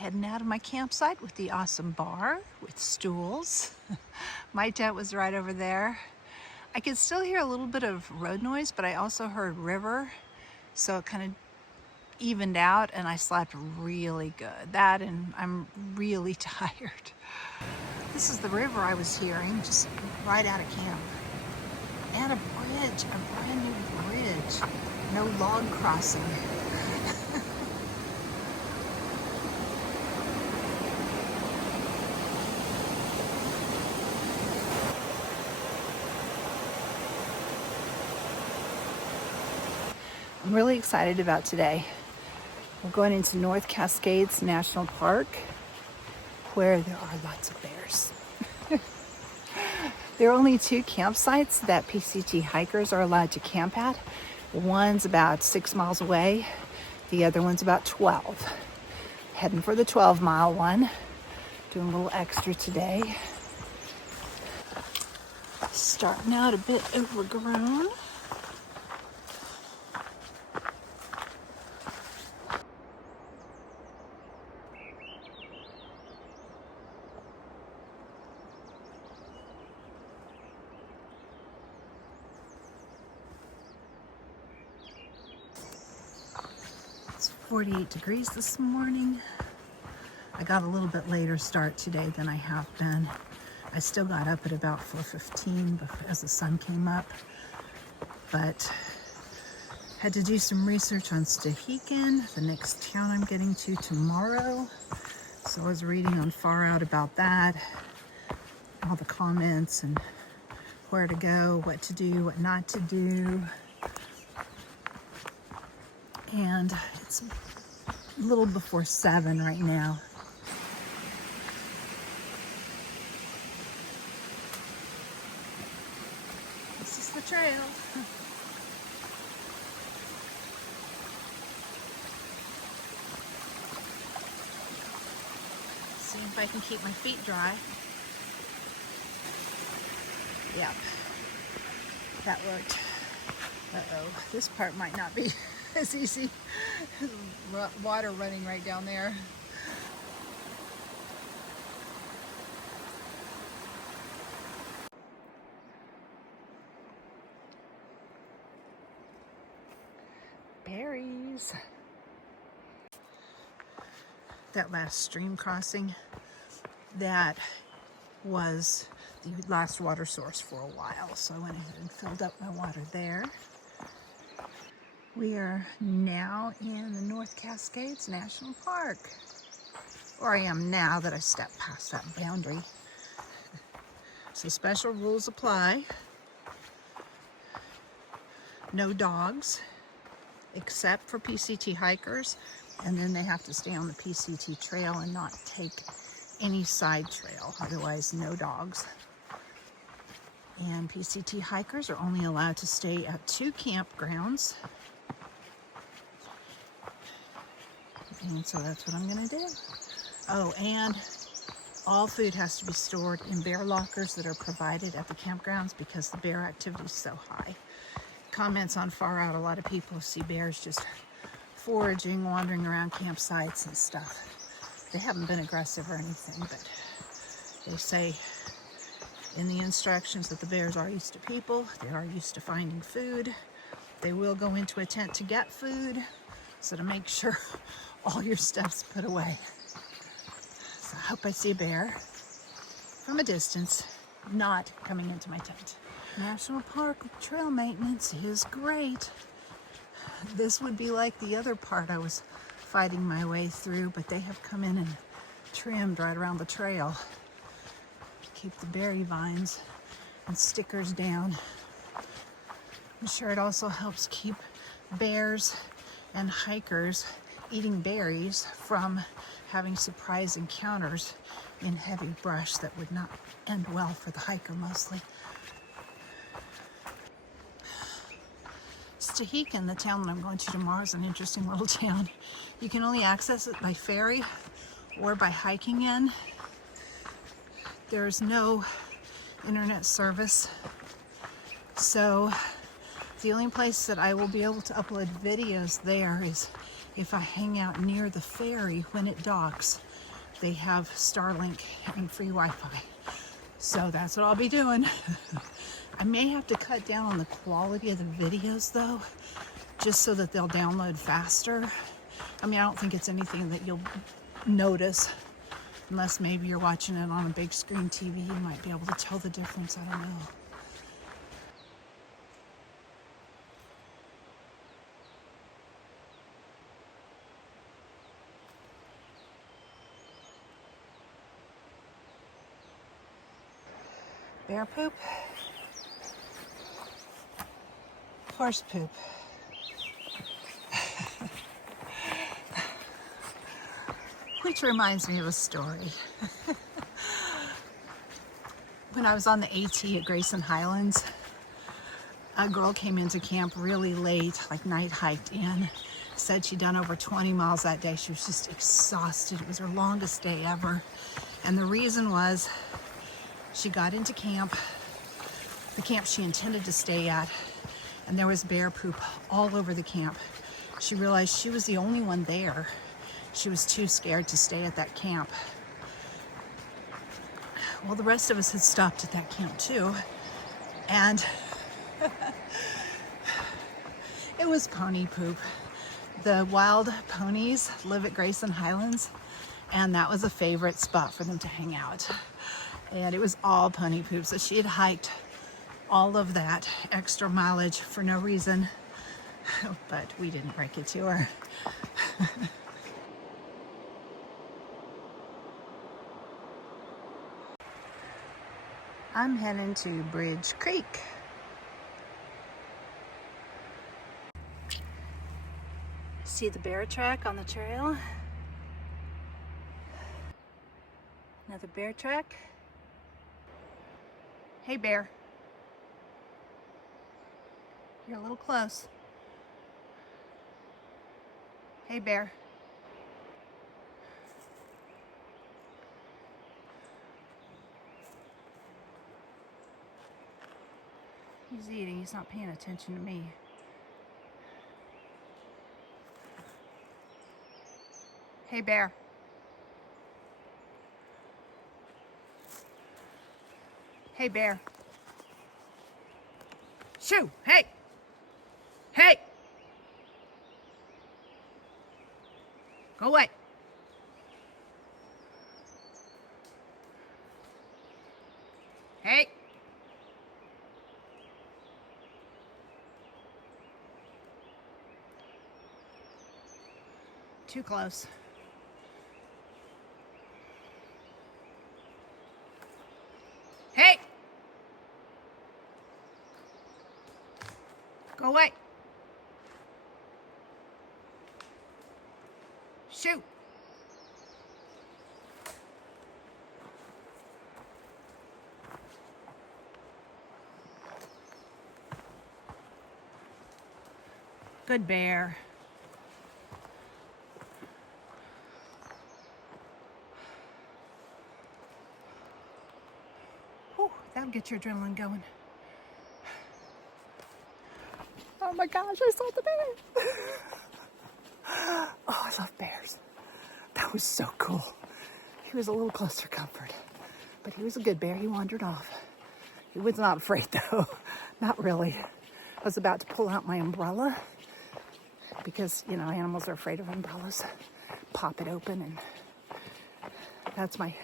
heading out of my campsite with the awesome bar with stools. My tent was right over there. I could still hear a little bit of road noise, but I also heard river, so it kind of evened out and I slept really good. That and I'm really tired. This is the river I was hearing just right out of camp. And a bridge, a brand new bridge. No log crossing. I'm really excited about today. We're going into North Cascades National Park where there are lots of bears. There are only 2 campsites that PCT hikers are allowed to camp at. One's about 6 miles away. The other one's about 12. Heading for the 12-mile one. Doing a little extra today. Starting out a bit overgrown. It's 48 degrees this morning. I got a little bit later start today than I have been. I still got up at about 4:15 as the sun came up, but had to do some research on Hiking, the next town I'm getting to tomorrow. So I was reading on Far Out about that, all the comments and where to go, what to do, what not to do. And it's a little before 7 right now. This is the trail. See if I can keep my feet dry. Yep, that worked. Uh-oh, this part might not be as easy. There's water running right down there. Berries. That last stream crossing, that was the last water source for a while, so I went ahead and filled up my water there. We are now in the North Cascades National Park, or I am now that I stepped past that boundary. So special rules apply. No dogs, except for PCT hikers, and then they have to stay on the PCT trail and not take any side trail, otherwise no dogs. And PCT hikers are only allowed to stay at 2 campgrounds. And so that's what I'm gonna do. Oh, and all food has to be stored in bear lockers that are provided at the campgrounds because the bear activity is so high. Comments on Far Out, a lot of people see bears just foraging, wandering around campsites and stuff. They haven't been aggressive or anything, but they say in the instructions that the bears are used to people, they are used to finding food. They will go into a tent to get food, so to make sure all your stuff's put away. So I hope I see a bear from a distance, not coming into my tent. National Park trail maintenance is great. This would be like the other part I was fighting my way through, but they have come in and trimmed right around the trail to keep the berry vines and stickers down. I'm sure it also helps keep bears and hikers eating berries from having surprise encounters in heavy brush that would not end well for the hiker mostly. Hiking, the town that I'm going to tomorrow, is an interesting little town. You can only access it by ferry or by hiking in. There's no internet service, so the only place that I will be able to upload videos there is if I hang out near the ferry when it docks, they have Starlink and free Wi-Fi. So that's what I'll be doing. I may have to cut down on the quality of the videos though, just so that they'll download faster. I mean, I don't think it's anything that you'll notice unless maybe you're watching it on a big screen TV. You might be able to tell the difference, I don't know. Bear poop, horse poop. Which reminds me of a story. When I was on the AT at Grayson Highlands, a girl came into camp really late, like night hiked in, said she'd done over 20 miles that day. She was just exhausted. It was her longest day ever. And the reason was she got into camp, the camp she intended to stay at, and there was bear poop all over the camp. She realized she was the only one there. She was too scared to stay at that camp. Well, the rest of us had stopped at that camp too, and it was pony poop. The wild ponies live at Grayson Highlands, and that was a favorite spot for them to hang out. And it was all pony poop. So she had hiked all of that extra mileage for no reason, but we didn't break it to her. I'm heading to Bridge Creek. See the bear track on the trail? Another bear track. Hey bear. You're a little close. Hey bear. He's eating, he's not paying attention to me. Hey bear. Hey bear. Shoo! Hey! Hey! Go away. Hey! Too close. Hey! Go away. Shoot. Good bear. Whew, that'll get your adrenaline going. Oh my gosh, I saw the bear. Oh, I love bears. That was so cool. He was a little closer comfort, but he was a good bear. He wandered off. He was not afraid though. Not really. I was about to pull out my umbrella because, you know, animals are afraid of umbrellas. Pop it open, and that's my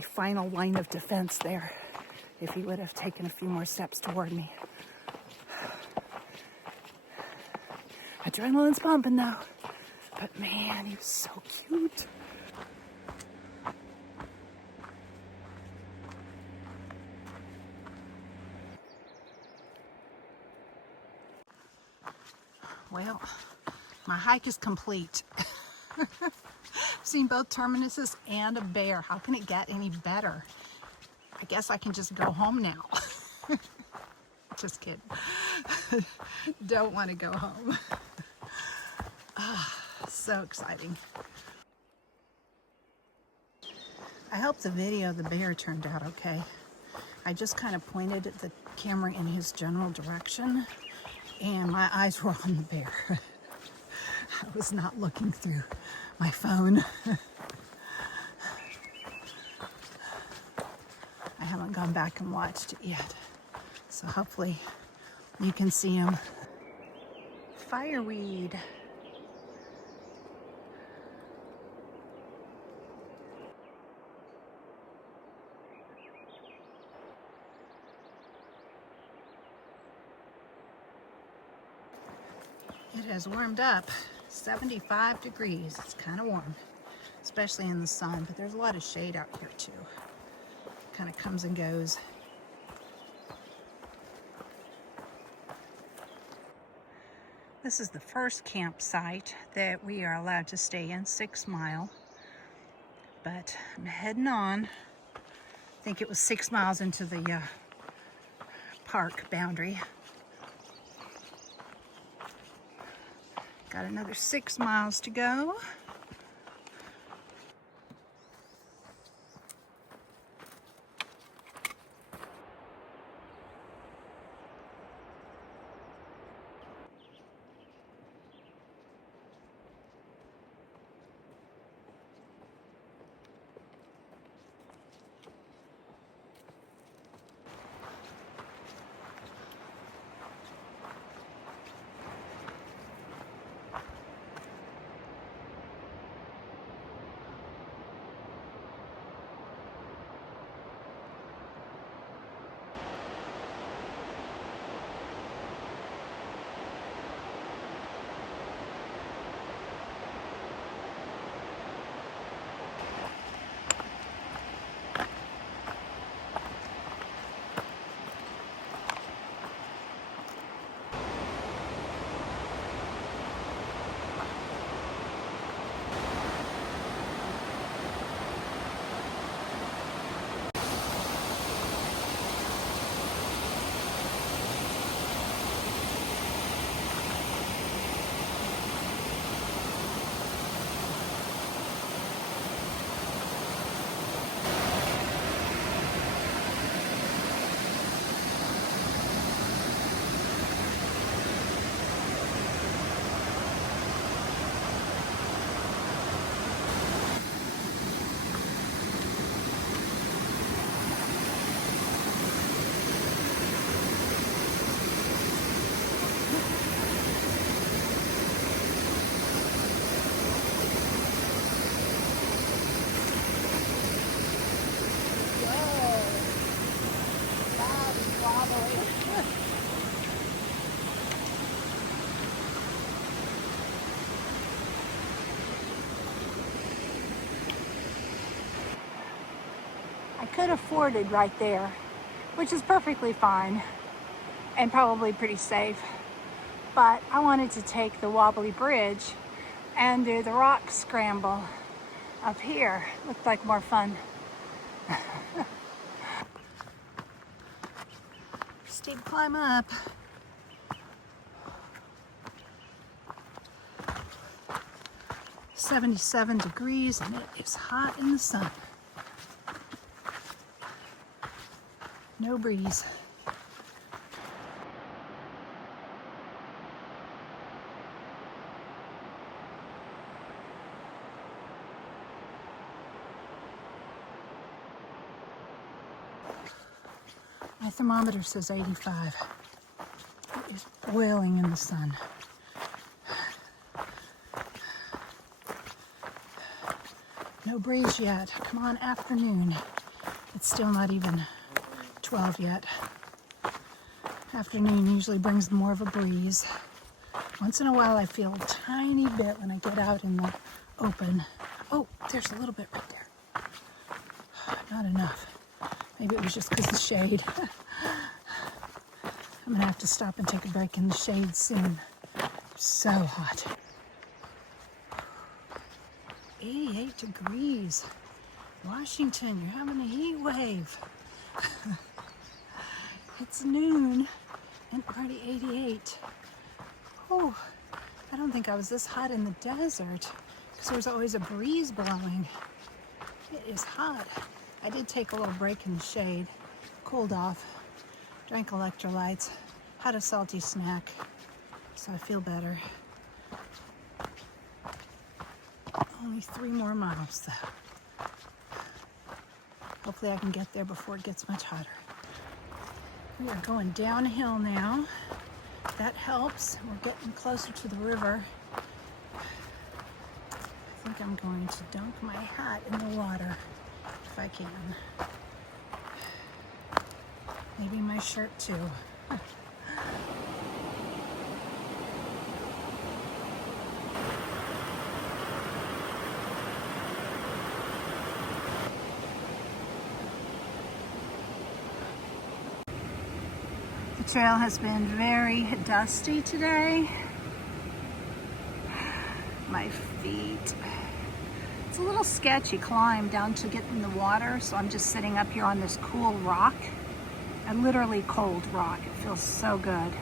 final line of defense there. If he would have taken a few more steps toward me. Adrenaline's pumping though. But man, he was so cute. Well, my hike is complete. I've seen both terminuses and a bear. How can it get any better? I guess I can just go home now. Just kidding. Don't want to go home. So exciting. I hope the video of the bear turned out okay. I just kind of pointed the camera in his general direction and my eyes were on the bear. I was not looking through my phone. I haven't gone back and watched it yet. So hopefully you can see them. Fireweed. It has warmed up 75 degrees. It's kind of warm, especially in the sun, but there's a lot of shade out here too. Kind of comes and goes. This is the first campsite that we are allowed to stay in, 6 Mile. But I'm heading on. I think it was 6 miles into the park boundary. Got another 6 miles to go. I could have forded right there, which is perfectly fine and probably pretty safe. But I wanted to take the wobbly bridge and do the rock scramble up here. Looked like more fun. Steep climb up. "77 degrees and it is hot in the sun. No breeze. My thermometer says 85. It is boiling in the sun. No breeze yet. Come on, afternoon. It's still not even 12 yet. Afternoon usually brings more of a breeze. Once in a while I feel a tiny bit when I get out in the open. Oh, there's a little bit right there. Not enough. Maybe it was just because of the shade. I'm gonna have to stop and take a break in the shade soon. So hot. 88 degrees. Washington, you're having a heat wave. It's noon and already 88. Oh, I don't think I was this hot in the desert because there's always a breeze blowing. It is hot. I did take a little break in the shade, cooled off, drank electrolytes, had a salty snack, so I feel better. Only 3 more miles though. Hopefully I can get there before it gets much hotter. We are going downhill now. That helps. We're getting closer to the river. I think I'm going to dunk my hat in the water if I can. Maybe my shirt too. The trail has been very dusty today. My feet. It's a little sketchy climb down to get in the water, so I'm just sitting up here on this cool rock. A literally cold rock. It feels so good.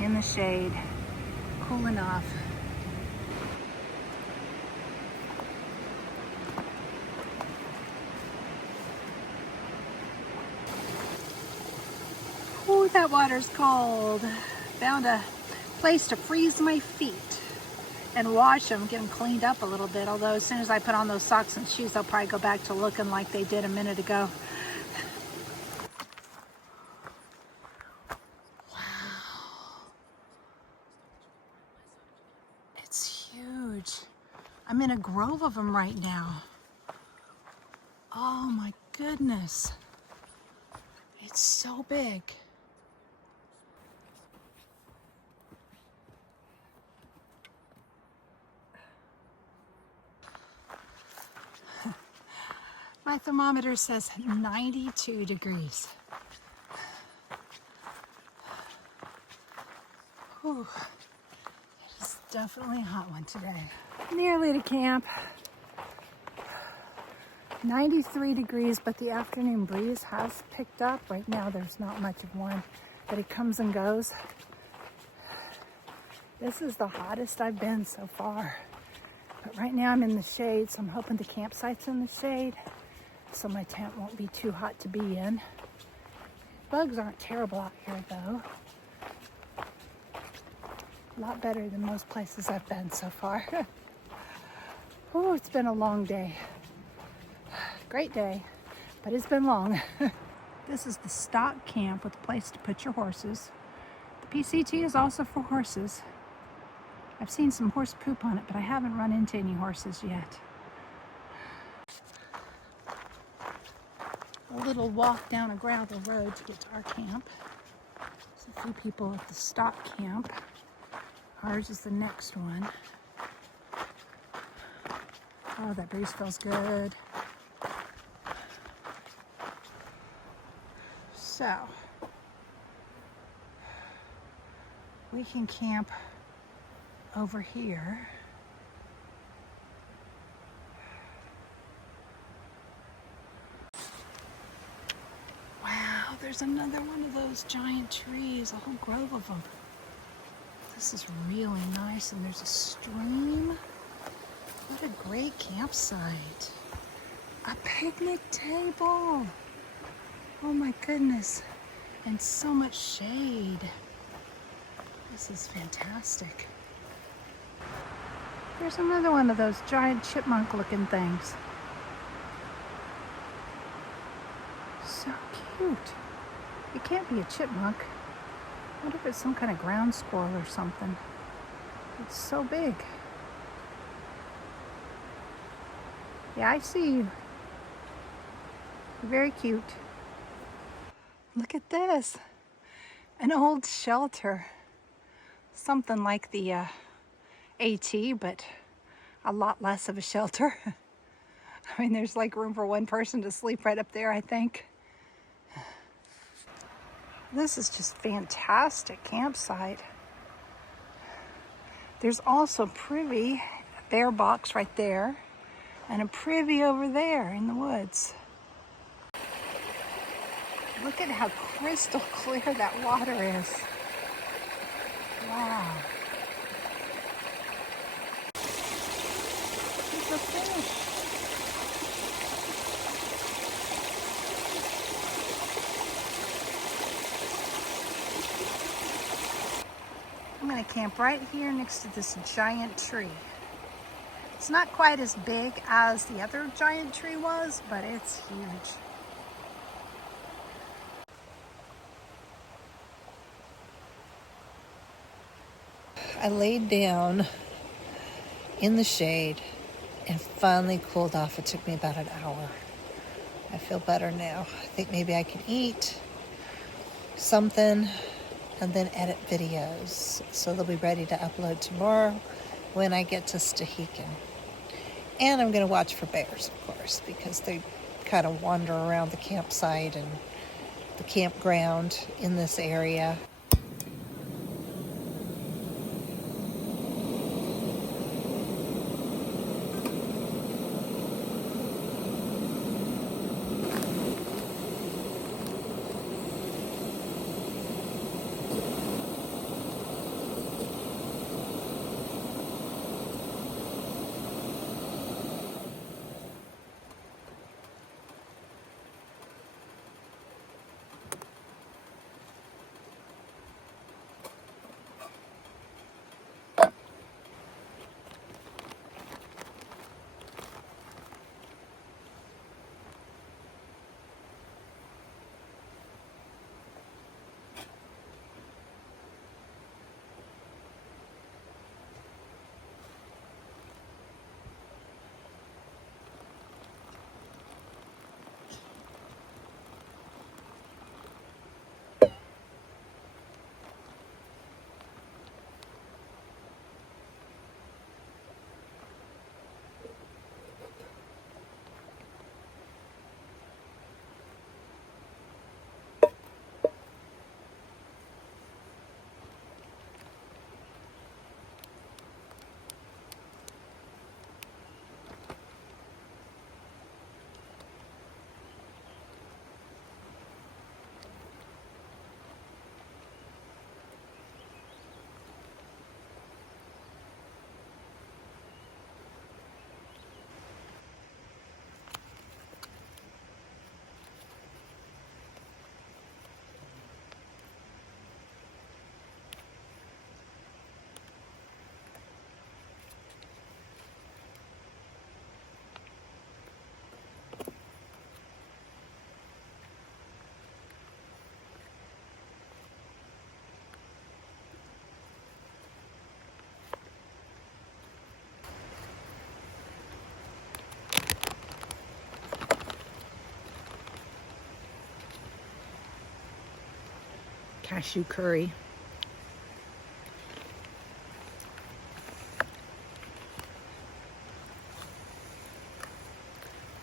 In the shade. Cool enough. Ooh, that water's cold. Found a place to freeze my feet and wash them, get them cleaned up a little bit. Although as soon as I put on those socks and shoes, they'll probably go back to looking like they did a minute ago. Wow. It's huge. I'm in a grove of them right now. Oh my goodness. It's so big. My thermometer says 92 degrees. Whew. It is definitely a hot one today. Nearly to camp. 93 degrees, but the afternoon breeze has picked up. Right now there's not much of one, but it comes and goes. This is the hottest I've been so far. But right now I'm in the shade, so I'm hoping the campsite's in the shade, so my tent won't be too hot to be in. Bugs aren't terrible out here though. A lot better than most places I've been so far. Oh, it's been a long day. Great day, but it's been long. This is the stock camp with a place to put your horses. The PCT is also for horses. I've seen some horse poop on it, but I haven't run into any horses yet. A little walk down a gravel road to get to our camp. There's a few people at the stock camp. Ours is the next one. Oh, that breeze feels good. So, we can camp over here. Wow, there's another one of those giant trees, a whole grove of them. This is really nice, and there's a stream. What a great campsite. A picnic table. Oh my goodness, and so much shade. This is fantastic. There's another one of those giant chipmunk looking things. So cute. It can't be a chipmunk. I wonder if it's some kind of ground squirrel or something. It's so big. Yeah, I see you. You're very cute. Look at this. An old shelter. Something like the AT, but a lot less of a shelter. I mean, there's like room for one person to sleep right up there, I think. This is just fantastic campsite. There's also privy, a bear box right there, and a privy over there in the woods. Look at how crystal clear that water is. Wow. There's a fish. I'm going to camp right here next to this giant tree. It's not quite as big as the other giant tree was, but it's huge. I laid down in the shade and finally cooled off. It took me about an hour. I feel better now. I think maybe I can eat something and then edit videos. So they'll be ready to upload tomorrow when I get to Stehekin. And I'm going to watch for bears, of course, because they kind of wander around the campsite and the campground in this area. Cashew curry.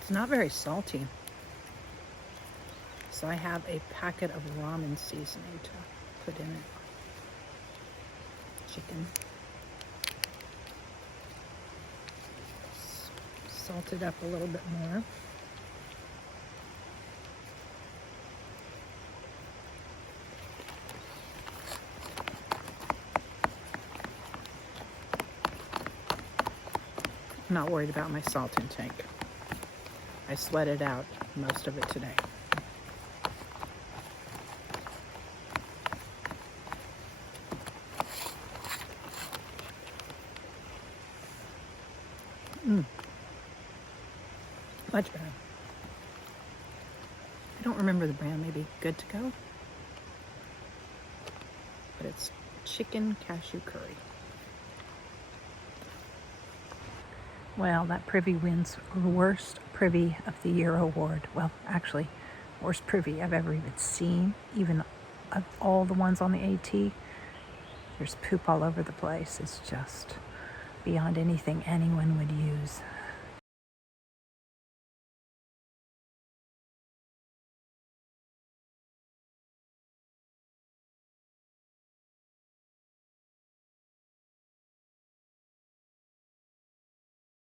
It's not very salty. So I have a packet of ramen seasoning to put in it. Chicken. Salt it up a little bit more. I'm not worried about my salt intake. I sweated out most of it today. Much better. I don't remember the brand, maybe Good to Go? But it's chicken cashew curry. Well, that privy wins worst privy of the year award. Well, actually, worst privy I've ever even seen. Even of all the ones on the AT, there's poop all over the place. It's just beyond anything anyone would use.